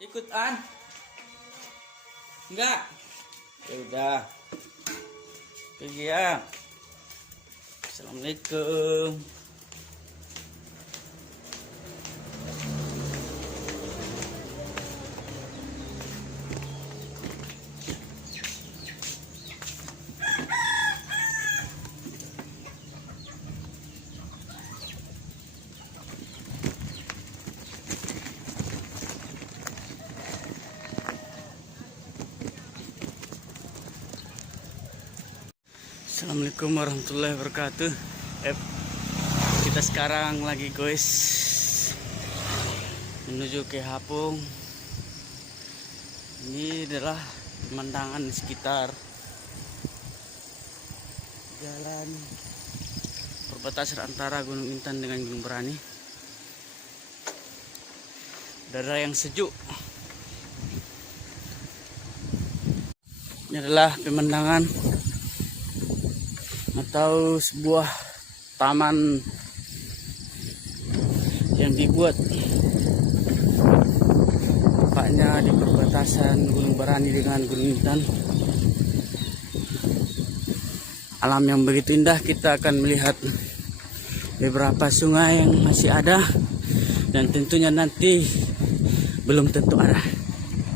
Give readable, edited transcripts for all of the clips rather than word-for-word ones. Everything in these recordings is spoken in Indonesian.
Ikutan? Enggak? Ya udah. Pergi ya. Assalamualaikum. Assalamualaikum warahmatullahi wabarakatuh. Kita sekarang lagi guys menuju ke Hapung. Ini adalah pemandangan di sekitar jalan perbatasan antara Gunung Intan dengan Gunung Berani. Udara yang sejuk. Ini adalah pemandangan atau sebuah taman yang dibuat tepatnya di perbatasan Gunung Berani dengan Gunung Intan. Alam yang begitu indah. Kita akan melihat beberapa sungai yang masih ada dan tentunya nanti belum tentu ada.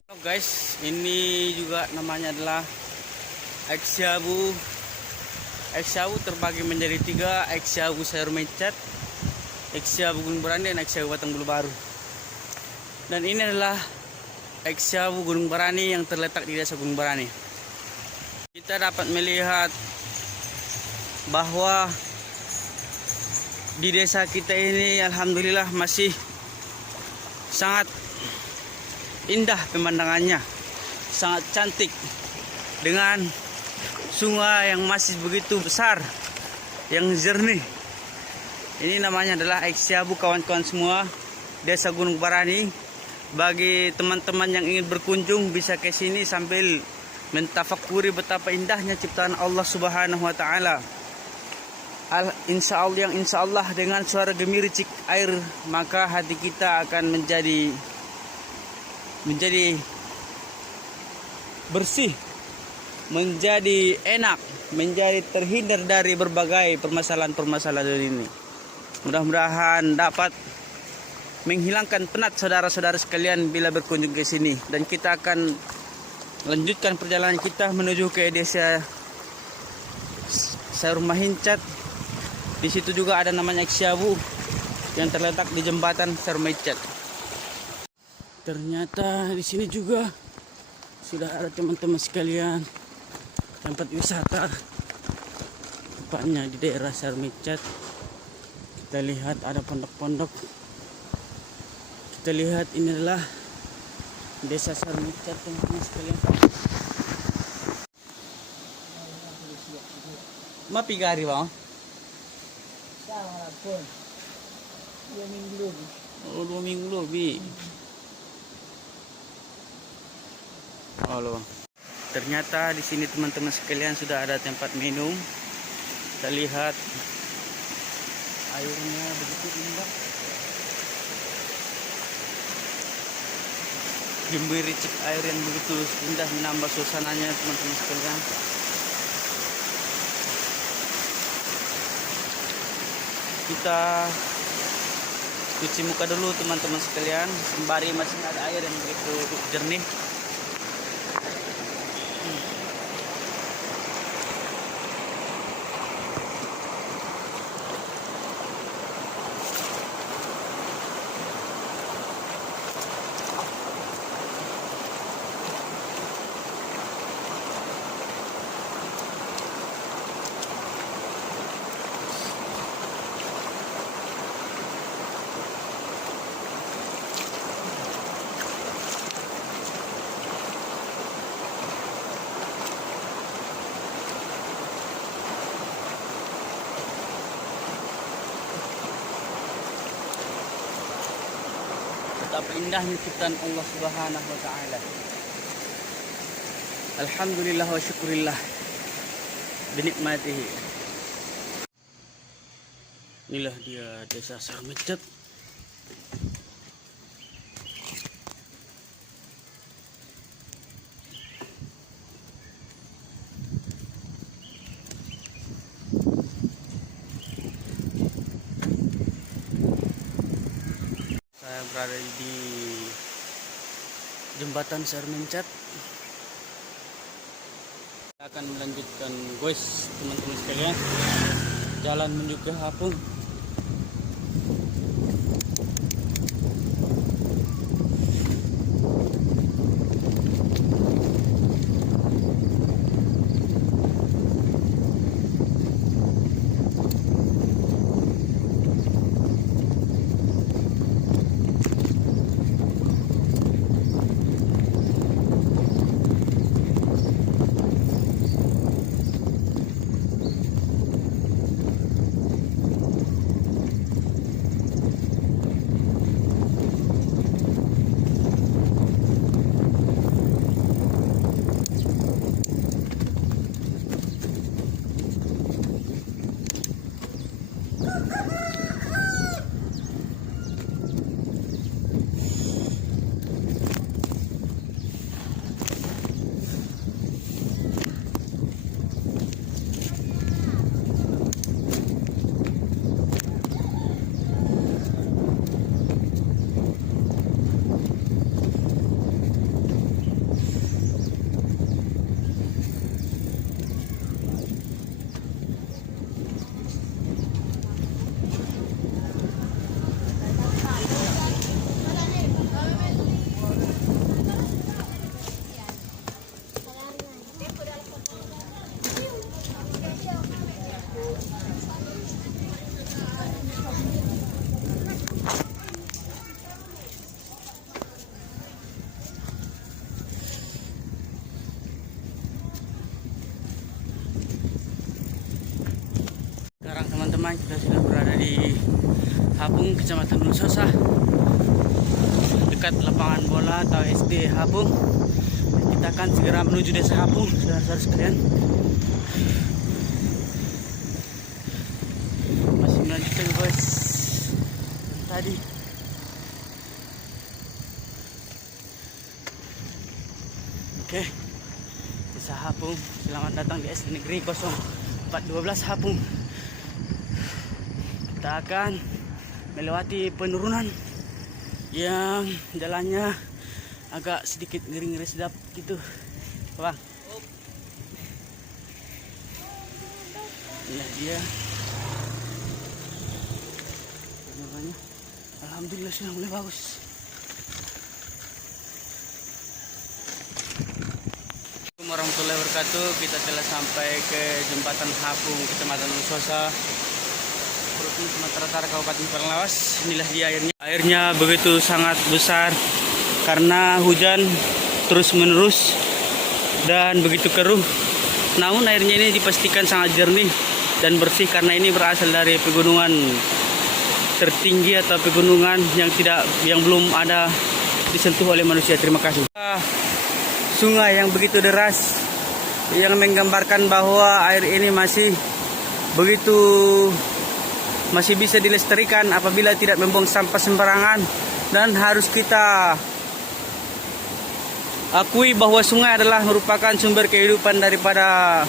Halo guys, ini juga namanya adalah Eksyabu. Eksyabu terbagi menjadi 3, Eksyabu Sayur Mencet, Eksyabu Gunung Berani, dan Eksyabu Batang Bulu Baru. Dan ini adalah Eksyabu Gunung Berani yang terletak di desa Gunung Berani. Kita dapat melihat bahwa di desa kita ini alhamdulillah masih sangat indah pemandangannya, sangat cantik dengan sungai yang masih begitu besar, yang jernih. Ini namanya adalah Eksyabu, kawan-kawan semua, desa Gunung Berani. Bagi teman-teman yang ingin berkunjung bisa ke sini sambil mentafakuri betapa indahnya ciptaan Allah Subhanahu wa taala. Insya Allah dengan suara gemericik air maka hati kita akan menjadi bersih, menjadi enak, menjadi terhindar dari berbagai permasalahan ini. Mudah-mudahan dapat menghilangkan penat saudara-saudara sekalian bila berkunjung ke sini. Dan kita akan lanjutkan perjalanan kita menuju ke desa Sayur Mencet. Di situ juga ada namanya Eksyabu yang terletak di jembatan Sayur Mencet. Ternyata di sini juga sudah ada teman-teman sekalian tempat wisata, tepatnya di daerah Sayur Mencet. Kita lihat ada pondok-pondok. Kita lihat ini adalah desa Sayur Mencet, teman-teman sekalian. Mapi gari bang? Dua minggu lebih. Oh, 2 minggu lebih. Halo. Ternyata di sini teman-teman sekalian sudah ada tempat minum. Kita lihat airnya begitu indah. Gemericik air yang begitu indah menambah suasananya teman-teman sekalian. Kita cuci muka dulu teman-teman sekalian sembari masih ada air yang begitu jernih. Betapa indahnya ciptaan Allah Subhanahu wa taala. Alhamdulillah wa syukurillah binikmatihi. Inilah dia desa Sayur Mencet. jembatan Sermencat. Kita akan melanjutkan guys, teman-teman sekalian, jalan menuju ke Hapung. Sekarang teman-teman, kita sudah berada di Hapung, Kecamatan Nusosa, dekat lapangan bola atau SD Hapung. Kita akan segera menuju desa Hapung, saudara-saudara sekalian. Masih melanjutkan guys tadi. Oke, desa Hapung. Selamat datang di SD Negeri 0412 Hapung. Kita akan melewati penurunan yang jalannya agak sedikit ngeri-ngeri sedap gitu, Bang. Inilah dia. Namanya. Alhamdulillah sudah mulai bagus. Assalamualaikum warahmatullahi wabarakatuh. Kita telah sampai ke jembatan Hapung, Kecamatan Nusosa, Provinsi Sumatera Utara, Kabupaten Paranglawas. Inilah dia airnya. Airnya begitu sangat besar karena hujan terus menerus dan begitu keruh. Namun airnya ini dipastikan sangat jernih dan bersih karena ini berasal dari pegunungan tertinggi atau pegunungan yang belum ada disentuh oleh manusia. Terima kasih. Sungai yang begitu deras yang menggambarkan bahwa air ini masih bisa dilestarikan apabila tidak membuang sampah sembarangan, dan harus kita akui bahwa sungai adalah merupakan sumber kehidupan daripada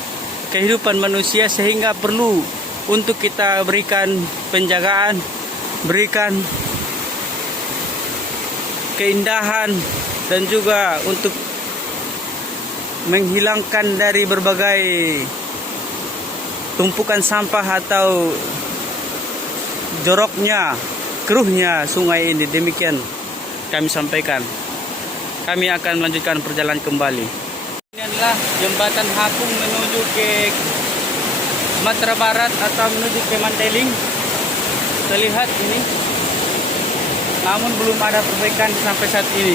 kehidupan manusia, sehingga perlu untuk kita berikan penjagaan, berikan keindahan, dan juga untuk menghilangkan dari berbagai tumpukan sampah atau joroknya, keruhnya sungai ini. Demikian kami sampaikan. Kami akan melanjutkan perjalanan kembali. Ini adalah jembatan Hapung menuju ke Sumatera Barat atau menuju ke Mandailing. Kita lihat ini, namun belum ada perbaikan sampai saat ini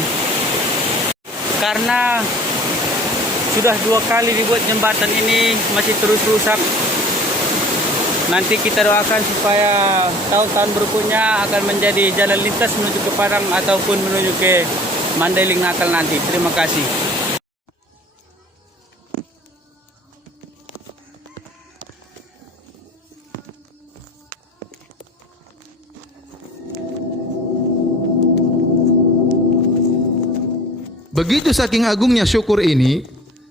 karena sudah 2 kali dibuat jembatan ini masih terus rusak. Nanti kita doakan supaya tahun-tahun berikutnya akan menjadi jalan lintas menuju ke Padang ataupun menuju ke Mandailing Natal nanti. Terima kasih. Begitu saking agungnya syukur ini,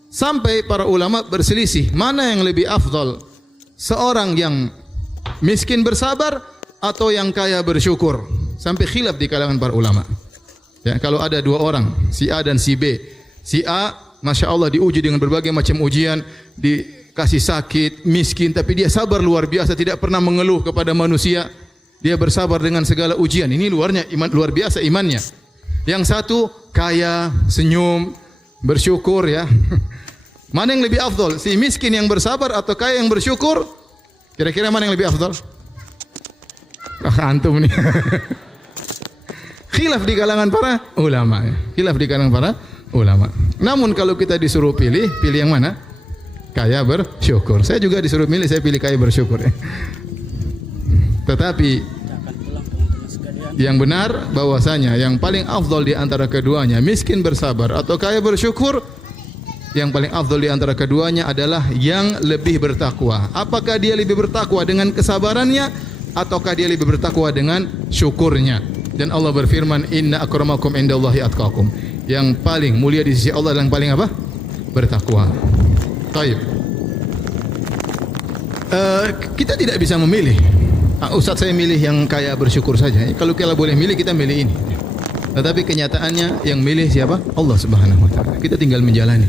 sampai para ulama berselisih mana yang lebih afdal, seorang yang miskin bersabar atau yang kaya bersyukur. Sampai khilaf di kalangan para ulama. Ya, kalau ada dua orang, si A dan si B. Si A, Masya Allah diuji dengan berbagai macam ujian, dikasih sakit, miskin, tapi dia sabar luar biasa, tidak pernah mengeluh kepada manusia. Dia bersabar dengan segala ujian. Ini luar biasa imannya. Yang satu kaya, senyum, bersyukur ya. Mana yang lebih afdol? Si miskin yang bersabar atau kaya yang bersyukur? Kira-kira mana yang lebih afdol? Antum nih. Khilaf di kalangan para ulama. Khilaf di kalangan para ulama. Namun kalau kita disuruh pilih yang mana? Kaya bersyukur. Saya juga disuruh milih, saya pilih kaya bersyukur. Tetapi yang benar bahwasanya yang paling afdal di antara keduanya miskin bersabar atau kaya bersyukur, yang paling afdal di antara keduanya adalah yang lebih bertakwa. Apakah dia lebih bertakwa dengan kesabarannya ataukah dia lebih bertakwa dengan syukurnya? Dan Allah berfirman, "Inna akramakum indallahi atqakum." Yang paling mulia di sisi Allah adalah yang paling apa? Bertakwa. Baik. Kita tidak bisa memilih. Ustaz, saya milih yang kaya bersyukur saja. Kalau kita boleh milih, kita milih ini. Tetapi kenyataannya yang milih siapa? Allah Subhanahu wa taala. Kita tinggal menjalani.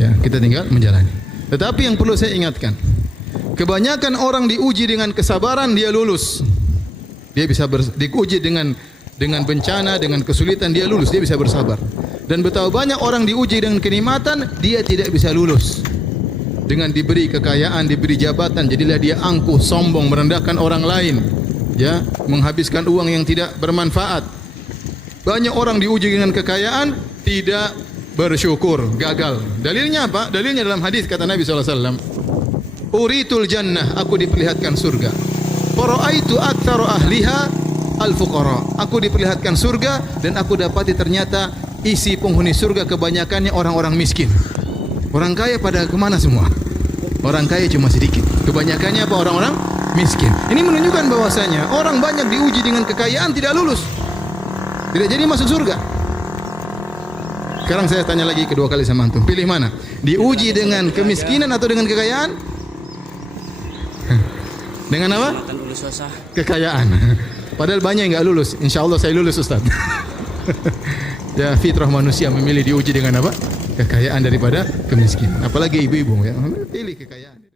Ya, kita tinggal menjalani. Tetapi yang perlu saya ingatkan, kebanyakan orang diuji dengan kesabaran, dia lulus. Dia bisa diuji dengan bencana, dengan kesulitan, dia lulus, dia bisa bersabar. Dan betapa banyak orang diuji dengan kenikmatan, dia tidak bisa lulus. Dengan diberi kekayaan, diberi jabatan, jadilah dia angkuh, sombong, merendahkan orang lain, ya, menghabiskan uang yang tidak bermanfaat. Banyak orang diuji dengan kekayaan, tidak bersyukur, gagal. Dalilnya apa? Dalilnya dalam hadis kata Nabi SAW, "Uritul jannah," aku diperlihatkan surga. "Fara'aitu aktsaru ahliha al-fuqara." Aku diperlihatkan surga dan aku dapati ternyata isi penghuni surga kebanyakannya orang-orang miskin. Orang kaya pada kemana semua? Orang kaya cuma sedikit. Kebanyakannya apa? Orang-orang miskin. Ini menunjukkan bahwasanya orang banyak diuji dengan kekayaan tidak lulus, tidak jadi masuk surga. Sekarang saya tanya lagi kedua kali sama antum, pilih mana? Diuji dengan kemiskinan atau dengan kekayaan? Dengan apa? Kekayaan. Padahal banyak yang nggak lulus. Insya Allah saya lulus, Ustaz. Ya, fitrah manusia memilih diuji dengan apa? Kekayaan daripada kemiskinan. Apalagi ibu-ibu ya, pilih kekayaan.